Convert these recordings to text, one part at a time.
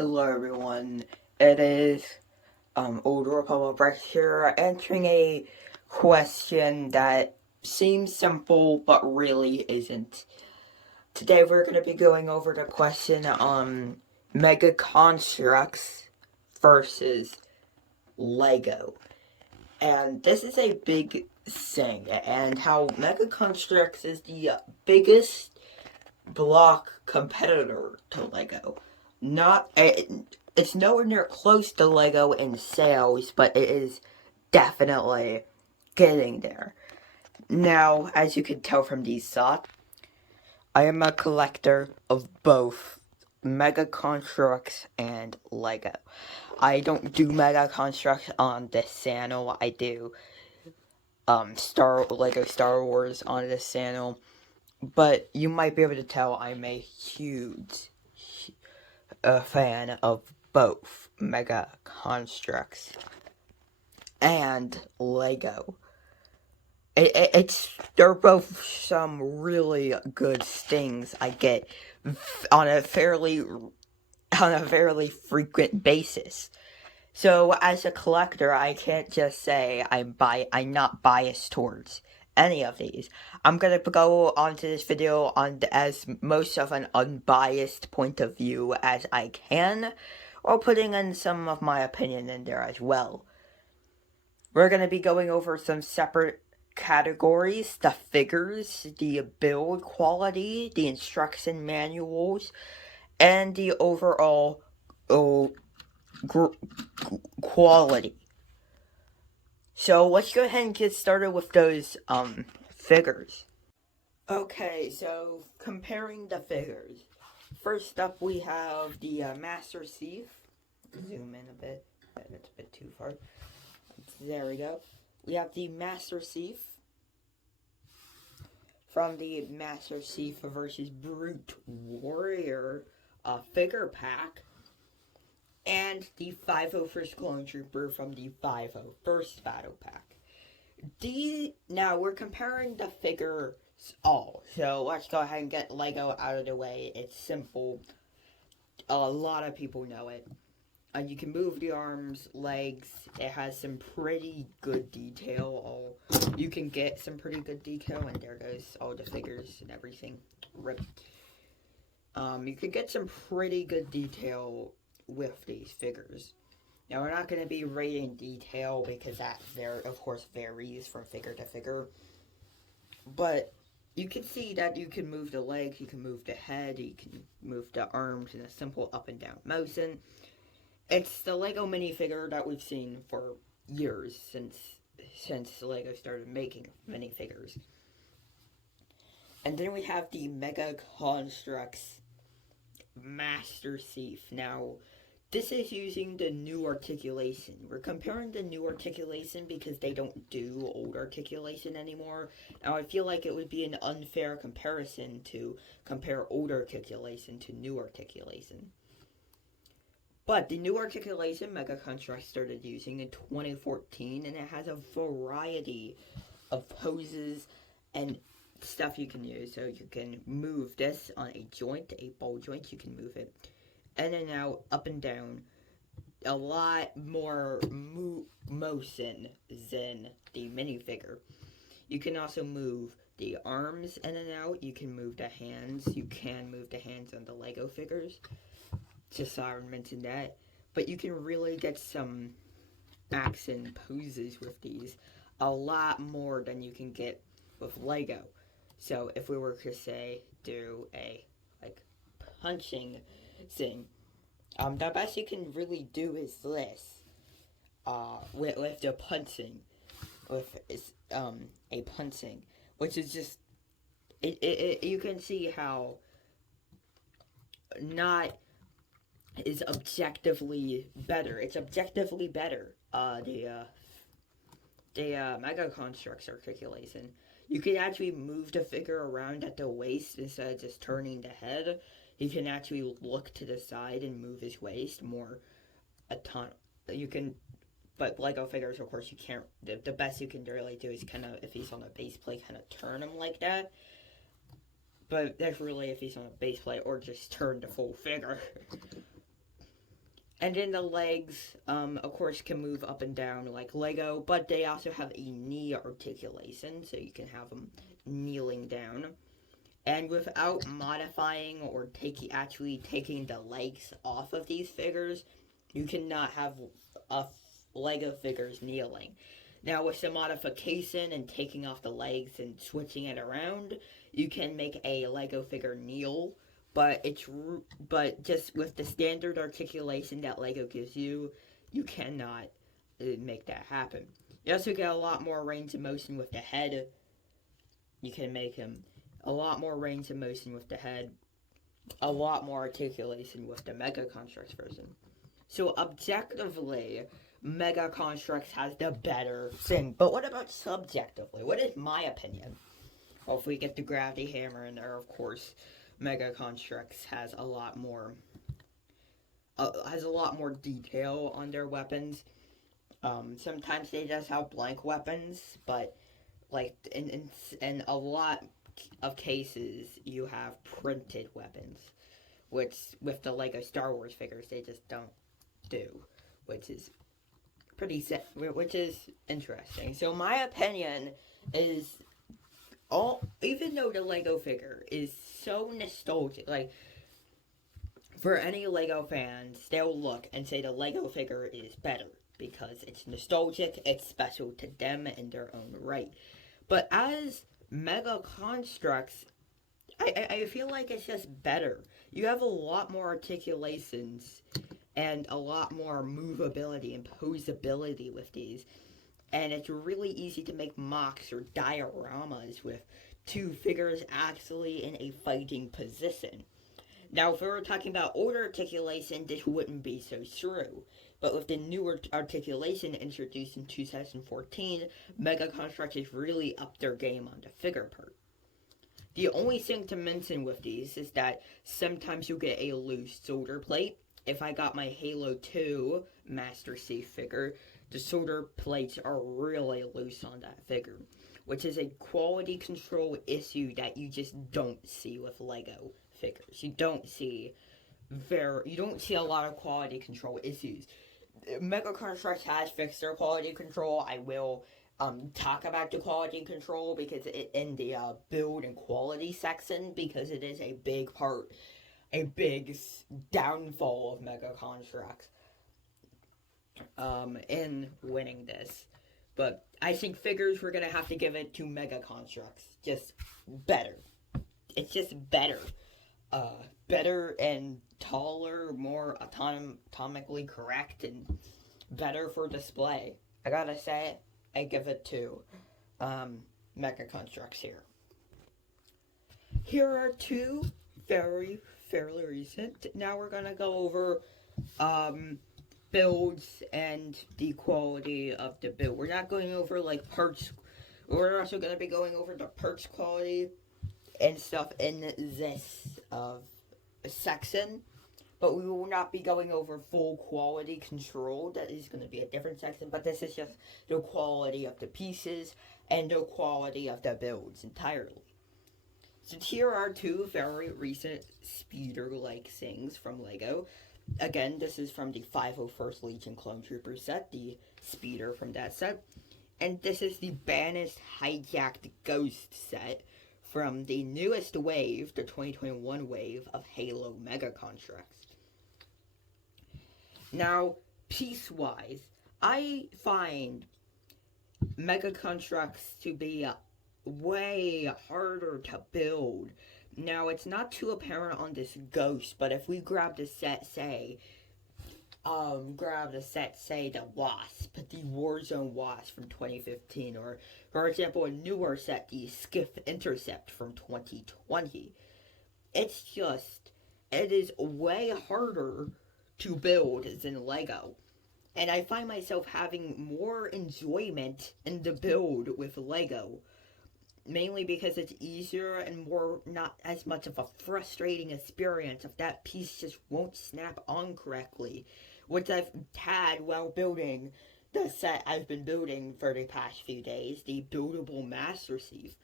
Hello everyone, it is Old Republic Rex here, answering a question that seems simple but really isn't. Today we're going to be going over the question on mega constructs versus Lego. And this is a big thing, and how mega constructs is the biggest block competitor to Lego. It's nowhere near close to Lego in sales, but it is definitely getting there. Now, as you can tell from these shots, I am a collector of both Mega Constructs and Lego. I don't do Mega Constructs on this channel. I do Lego Star Wars on this channel. But you might be able to tell I'm a huge fan of both Mega Constructs and Lego. They're both some really good things I get on a fairly frequent basis. So as a collector, I can't just say I'm not biased towards any of these. I'm gonna go onto this video on as most of an unbiased point of view as I can, or putting in some of my opinion in there as well. We're gonna be going over some separate categories: the figures, the build quality, the instruction manuals, and the overall quality. So let's go ahead and get started with those figures. Okay, so comparing the figures. First up, we have the Master Chief. Zoom in a bit. That's a bit too far. There we go. We have the Master Chief from the Master Chief versus Brute Warrior figure pack. And the 501st Clone Trooper from the 501st Battle Pack. Now, we're comparing the figures all. So, let's go ahead and get Lego out of the way. It's simple. A lot of people know it. You can move the arms, legs. It has some pretty good detail. You can get some pretty good detail. And there goes all the figures and everything. Rip. You can get some pretty good detail with these figures. Now, we're not going to be rating detail because that of course varies from figure to figure, but you can see that you can move the legs, you can move the head, you can move the arms in a simple up and down motion. It's the Lego minifigure that we've seen for years, since Lego started making minifigures. And then we have the Mega Construx Master Chief. Now, this is using the new articulation. We're comparing the new articulation because they don't do old articulation anymore. Now, I feel like it would be an unfair comparison to compare old articulation to new articulation. But the new articulation Mega Construx started using in 2014, and it has a variety of poses and stuff you can use. So you can move this on a joint, a ball joint, you can move it in and out, up and down, a lot more motion than the minifigure. You can also move the arms in and out. You can move the hands. You can move the hands on the Lego figures. Just saw I mentioned that. But you can really get some action poses with these. A lot more than you can get with Lego. So if we were to say, do a punching thing, the best you can really do is this, with the punching, a punching, which is just, you can see how not is objectively better. It's objectively better, the Mega Construx articulation. You can actually move the figure around at the waist instead of just turning the head. He can actually look to the side and move his waist more a ton. You can, but Lego figures, of course, you can't. The best you can really do is kind of, if he's on a base plate, kind of turn him like that. But that's really if he's on a base plate, or just turn the full figure. And then the legs, of course, can move up and down like Lego, but they also have a knee articulation, so you can have them kneeling down. And without modifying or actually taking the legs off of these figures, you cannot have Lego figures kneeling. Now, with some modification and taking off the legs and switching it around, you can make a Lego figure kneel. But just with the standard articulation that Lego gives you, you cannot make that happen. You also get a lot more range of motion with the head. You can make him a lot more range of motion with the head, a lot more articulation with the Mega Construx version. So objectively, Mega Construx has the better thing. But what about subjectively? What is my opinion? Well, if we get the gravity hammer in there, of course, Mega Construx has a lot more detail on their weapons. Sometimes they just have blank weapons, but like in a lot of cases you have printed weapons, which with the Lego Star Wars figures they just don't do, which is interesting. So my opinion is, even though the Lego figure is so nostalgic, like, for any Lego fans, they'll look and say the Lego figure is better because it's nostalgic, it's special to them in their own right. But as Mega Construx, I feel like it's just better. You have a lot more articulations and a lot more movability and posability with these. And it's really easy to make mocks or dioramas with two figures actually in a fighting position. Now, if we were talking about older articulation, this wouldn't be so true. But with the newer articulation introduced in 2014, Mega Construx has really upped their game on the figure part. The only thing to mention with these is that sometimes you'll get a loose solder plate. If I got my Halo 2 Master Chief figure, the solder plates are really loose on that figure, which is a quality control issue that you just don't see with Lego figures. You don't see a lot of quality control issues. Mega Construx has fixed their quality control. I will talk about the quality control because in the build and quality section, because it is a big downfall of Mega Construx in winning this. But I think figures, we're going to have to give it to Mega Construx. Just better. It's just better. Better and taller, more atomically correct, and better for display. I gotta say, I give it to Mega Construx here. Here are two fairly recent. Now we're gonna go over builds and the quality of the build. We're not going over like parts. We're also going to be going over the parts quality and stuff in this section, but we will not be going over full quality control. That is going to be a different section, but this is just the quality of the pieces and the quality of the builds entirely. So here are two very recent speeder-like things from LEGO. Again, this is from the 501st Legion Clone Trooper set, the speeder from that set. And this is the Banished Hijacked Ghost set from the newest wave, the 2021 wave of Halo Mega Construx. Now, piece-wise, I find Mega Construx to be way harder to build. Now, it's not too apparent on this Ghost, but if we grab the set, say, the Wasp, the Warzone Wasp from 2015, or, for example, a newer set, the Skiff Intercept from 2020. It is way harder to build than LEGO. And I find myself having more enjoyment in the build with LEGO. Mainly because it's easier and more, not as much of a frustrating experience if that piece just won't snap on correctly. Which I've had while building the set I've been building for the past few days, the buildable Master Chief.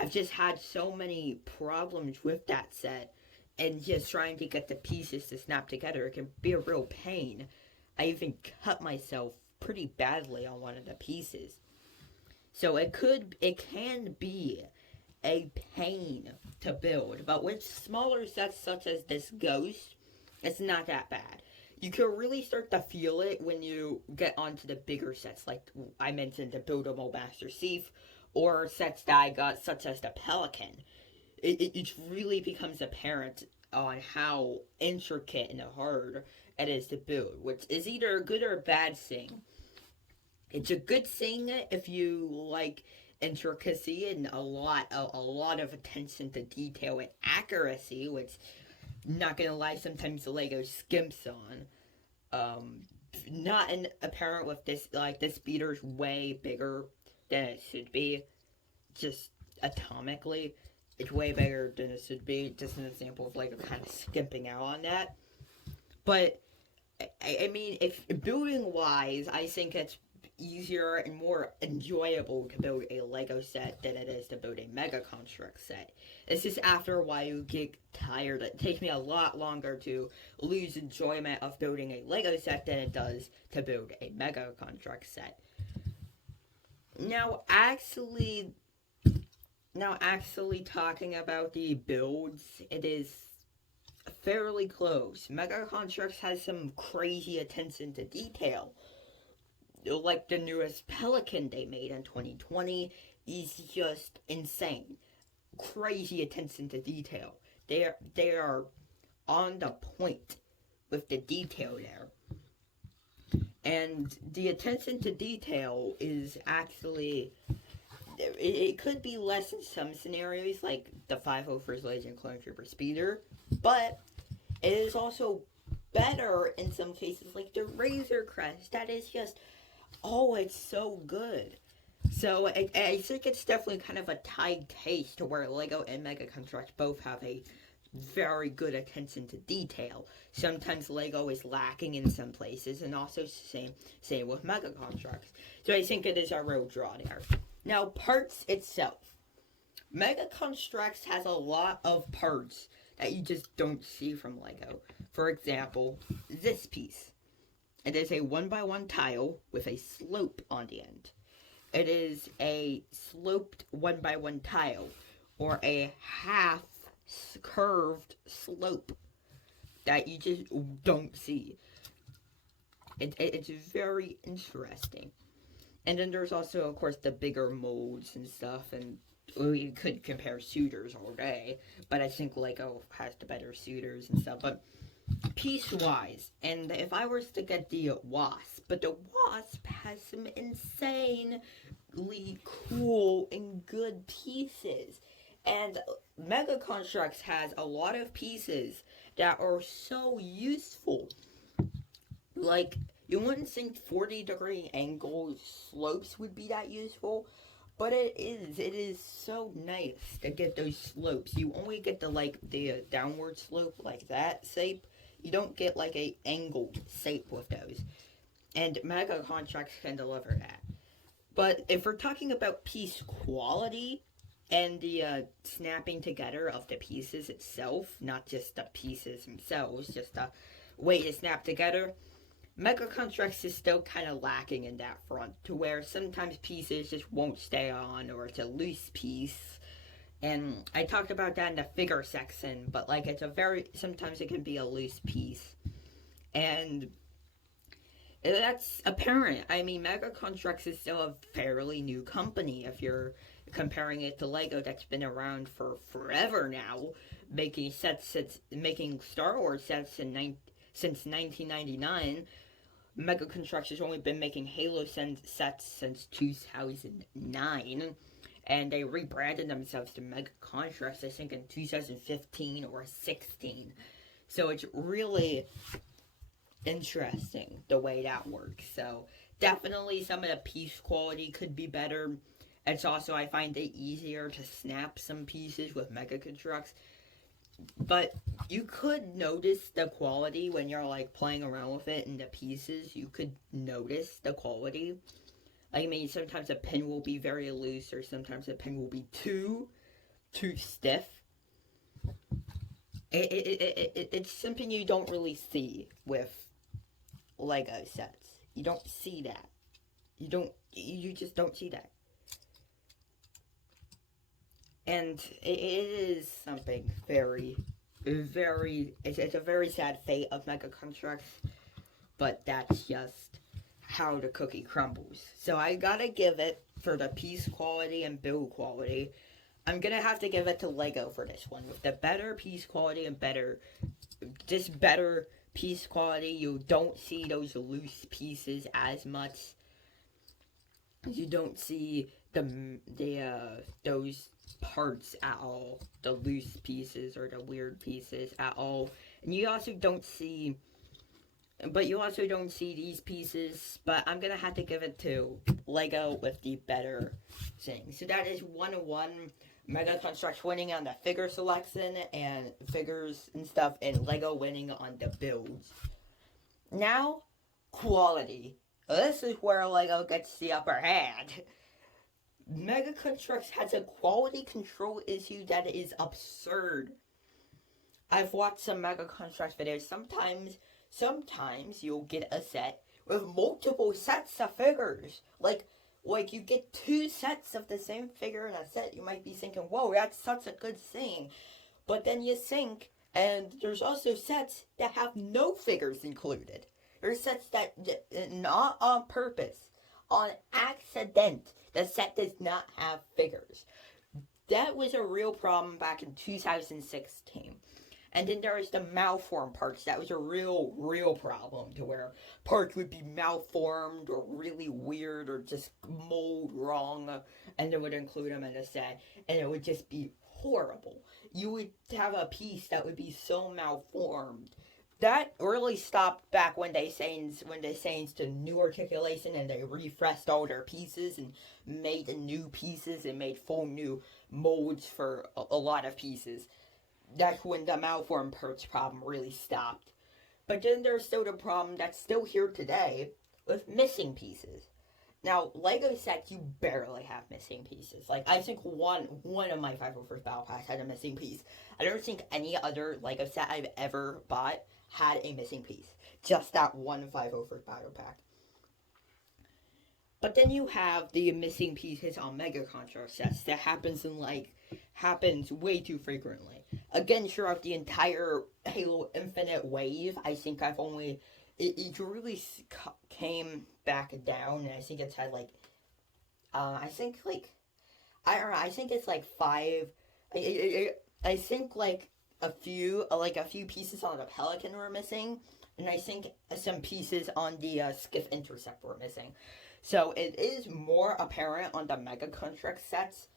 I've just had so many problems with that set and just trying to get the pieces to snap together can be a real pain. I even cut myself pretty badly on one of the pieces. So it can be a pain to build, but with smaller sets such as this Ghost, it's not that bad. You can really start to feel it when you get onto the bigger sets, like I mentioned, the Buildable Master Thief, or sets that I got, such as the Pelican. It really becomes apparent on how intricate and hard it is to build, which is either a good or a bad thing. It's a good thing if you like intricacy and a lot of attention to detail and accuracy, which, not gonna lie, sometimes the Lego skimps on. Not apparent with this, like, this beater's way bigger than it should be. Just atomically, it's way bigger than it should be. Just an example of Lego kind of skimping out on that. But I mean, if building wise, I think it's easier and more enjoyable to build a Lego set than it is to build a Mega Construx set. It's just after a while you get tired. It takes me a lot longer to lose enjoyment of building a Lego set than it does to build a Mega Construx set. Now actually talking about the builds, it is fairly close. Mega Construx has some crazy attention to detail. Like the newest Pelican they made in 2020 is just insane. Crazy attention to detail. They are on the point with the detail there. And the attention to detail is actually, it could be less in some scenarios, like the 501st Legion Clone Trooper Speeder, but it is also better in some cases, like the Razor Crest. That is just, oh, it's so good. So I think it's definitely kind of a tied taste to where Lego and Mega Construx both have a very good attention to detail. Sometimes Lego is lacking in some places, and also same with Mega Construx. So I think it is a real draw there. Now, parts itself. Mega Construx has a lot of parts that you just don't see from Lego. For example, this piece. It is a 1x1 tile with a slope on the end. It is a sloped 1x1 tile, or a half curved slope that you just don't see. It's very interesting. And then there's also, of course, the bigger molds and stuff, and we could compare suitors all day, but I think Lego has the better suitors and stuff. But piece-wise, and if I was to get the Wasp, but the Wasp has some insanely cool and good pieces. And Mega Construx has a lot of pieces that are so useful. Like, you wouldn't think 40-degree angle slopes would be that useful, but it is. It is so nice to get those slopes. You only get the downward slope like that shape. You don't get like a angled shape with those. And Mega Construx can deliver that. But if we're talking about piece quality and the snapping together of the pieces itself, not just the pieces themselves, just the way to snap together, Mega Construx is still kind of lacking in that front, to where sometimes pieces just won't stay on, or it's a loose piece. And I talked about that in the figure section, but like sometimes it can be a loose piece. And that's apparent. I mean, Mega Construx is still a fairly new company if you're comparing it to Lego, that's been around for forever now, making Star Wars sets since 1999. Mega Construx has only been making Halo sets since 2009. And they rebranded themselves to Mega Construx, I think, in 2015 or 16. So it's really interesting the way that works. So definitely some of the piece quality could be better. It's also, I find it easier to snap some pieces with Mega Construx. But you could notice the quality when you're like playing around with it and the pieces. You could notice the quality. I mean, sometimes a pin will be very loose, or sometimes a pin will be too stiff. It's something you don't really see with Lego sets. You don't see that. You just don't see that. And it is something very, it's a very sad fate of Mega Construx, but that's just how the cookie crumbles. So I gotta give it, for the piece quality and build quality, I'm gonna have to give it to Lego for this one. With the better piece quality and better piece quality, you don't see those loose pieces as much. You don't see those parts at all, the loose pieces or the weird pieces at all. And you also don't see these pieces, but I'm gonna have to give it to Lego with the better thing. So that is 1-1. Mega Construx winning on the figure selection and figures and stuff, and Lego winning on the builds. Now, quality. This is where Lego gets the upper hand. Mega Construx has a quality control issue that is absurd. I've watched some Mega Construx videos. Sometimes you'll get a set with multiple sets of figures. Like you get 2 sets of the same figure in a set. You might be thinking, whoa, that's such a good thing. But then you think, and there's also sets that have no figures included. There's sets that, not on purpose, on accident, the set does not have figures. That was a real problem back in 2016. And then there was the malformed parts. That was a real problem, to where parts would be malformed or really weird or just mold wrong, and they would include them in the set, and it would just be horrible. You would have a piece that would be so malformed. That really stopped back when they changed to new articulation, and they refreshed all their pieces and made new pieces and made full new molds for a lot of pieces. That's when the malformed parts problem really stopped. But then there's still the problem that's still here today with missing pieces. Now, Lego sets, you barely have missing pieces. Like, I think one of my 501st Battle Pass had a missing piece. I don't think any other Lego set I've ever bought had a missing piece. Just that one 501st Battle Pack. But then you have the missing pieces on Mega Construx sets that happens way too frequently. Again, throughout the entire Halo Infinite wave, I think it really came back down, and I think it's had I think it's like 5, I think a few pieces on the Pelican were missing, and I think some pieces on the Skiff Intercept were missing. So it is more apparent on the Mega Construx sets,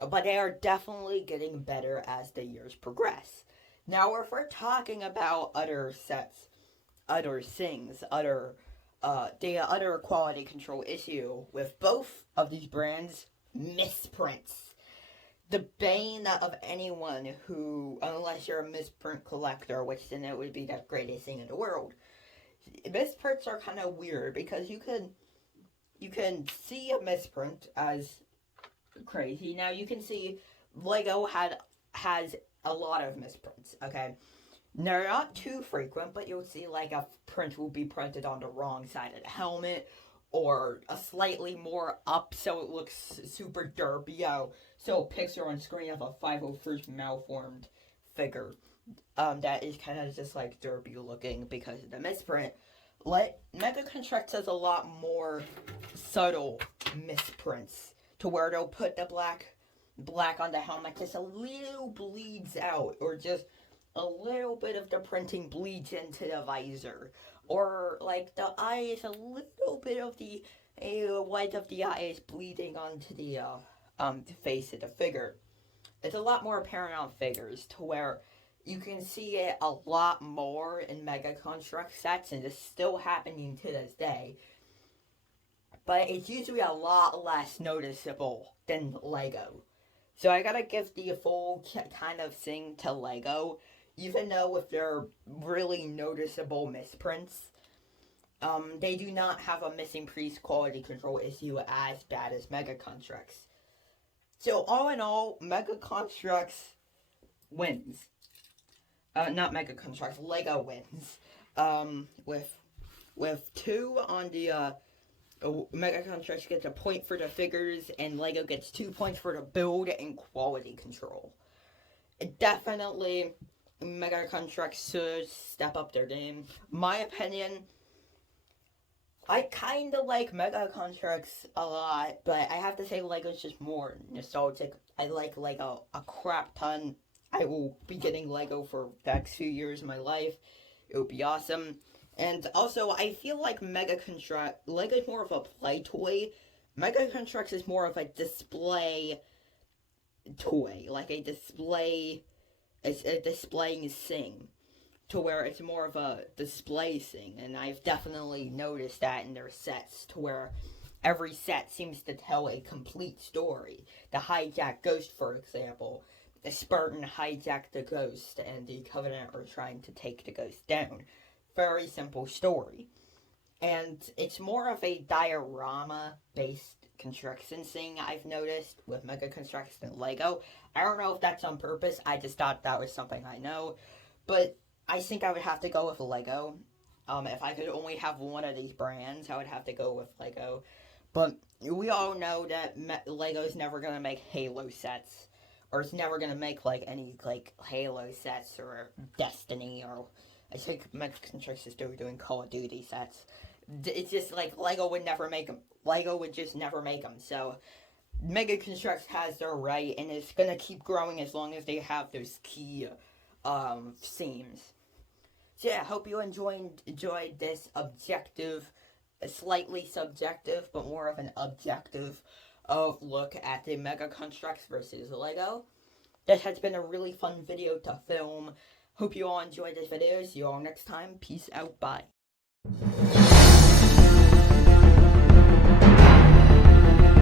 but they are definitely getting better as the years progress. Now, if we're talking about other sets, other things, the other quality control issue with both of these brands, misprints. The bane of anyone who, unless you're a misprint collector, which then it would be the greatest thing in the world. Misprints are kind of weird because you can see a misprint as crazy. Now you can see Lego has a lot of misprints, okay? They're not too frequent, but you'll see a print will be printed on the wrong side of the helmet, or a slightly more up so it looks super derpy. So a picture on screen of a 501st malformed figure that is kind of just derpy looking because of the misprint. Mega Construx has a lot more subtle misprints, to where they'll put the black on the helmet just a little bleeds out, or just a little bit of the printing bleeds into the visor, or the eye is a little bit of the white of the eye is bleeding onto the face of the figure. It's a lot more apparent on figures, to where you can see it a lot more in Mega Construx sets, and it's still happening to this day. But it's usually a lot less noticeable than Lego. So I gotta give the full kind of thing to Lego, even though if they're really noticeable misprints, they do not have a missing piece quality control issue as bad as Mega Construx. So all in all, Mega Construx wins. not Mega Construx, Lego wins. With 2 on the, Mega Construx gets a point for the figures, and Lego gets 2 points for the build and quality control. Definitely, Mega Construx should step up their game. My opinion, I kind of like Mega Construx a lot, but I have to say Lego's just more nostalgic. I like Lego a crap ton. I will be getting Lego for the next few years of my life. It would be awesome. And also, I feel like Mega Construx, Lego is more of a play toy. Mega Construx is more of a display toy, like a displaying thing, to where it's more of a display thing. And I've definitely noticed that in their sets, to where every set seems to tell a complete story. The Hijack Ghost, for example. The Spartan hijacked the Ghost, and the Covenant are trying to take the Ghost down. Very simple story. And it's more of a diorama-based construction thing I've noticed with Mega Construx than Lego. I don't know if that's on purpose. I just thought that was something I know. But I think I would have to go with Lego. If I could only have one of these brands, I would have to go with Lego. But we all know that Lego's never going to make Halo sets. Or it's never going to make, like, any, like, Halo sets or Destiny, or I think Mega Construx is still doing Call of Duty sets. It's just, like, Lego would never make them. Lego would just never make them. So, Mega Construx has their right, and it's going to keep growing as long as they have those key, themes. So, yeah, I hope you enjoyed this objective, slightly subjective, but more of an objective look at the Mega Construx versus Lego. This has been a really fun video to film. Hope you all enjoyed this video. See you all next time. Peace out. Bye.